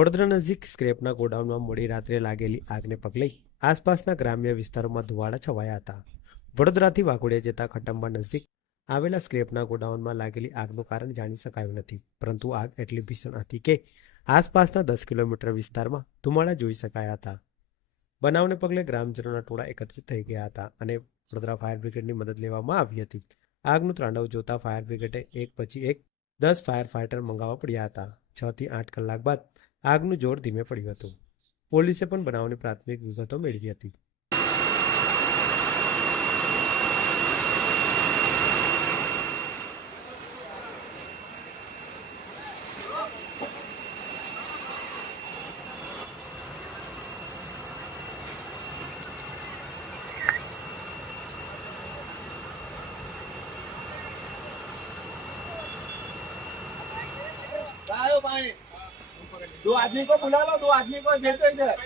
વડોદરા નજીક સ્ક્રેપના ગોડાઉનમાં મોડી રાત્રે લાગેલી આગને પગલે આસપાસના ગ્રામ્ય વિસ્તારોમાં ધુવાડા છવાયા હતા. વડોદરાથી વાઘોડિયા જતા ખટંબા નજીક આવેલા સ્ક્રેપના ગોડાઉનમાં લાગેલી આગનું કારણ જાણી શકાયું નથી, પરંતુ આગ એટલી ભીષણ હતી કે આસપાસના 10 કિલોમીટર વિસ્તારમાં ધુમાડા જોઈ શકાયા હતા. બનાવને પગલે ગ્રામજનોના ટોળા એકત્રિત થઈ ગયા હતા અને વડોદરા ફાયર બ્રિગેડની મદદ લેવામાં આવી હતી. આગનું તાંડવ જોતા ફાયર બ્રિગેડે એક પછી એક 10 ફાયર ફાઇટર મંગાવવા પડ્યા હતા. 6 થી 8 કલાક બાદ આગનું જોર ધીમે પડ્યું હતું. પોલીસે પણ બનાવની પ્રાથમિક વિગતો મેળવી હતી. दो आदमी को बुला लो, 2 आदमी को भेजो इधर।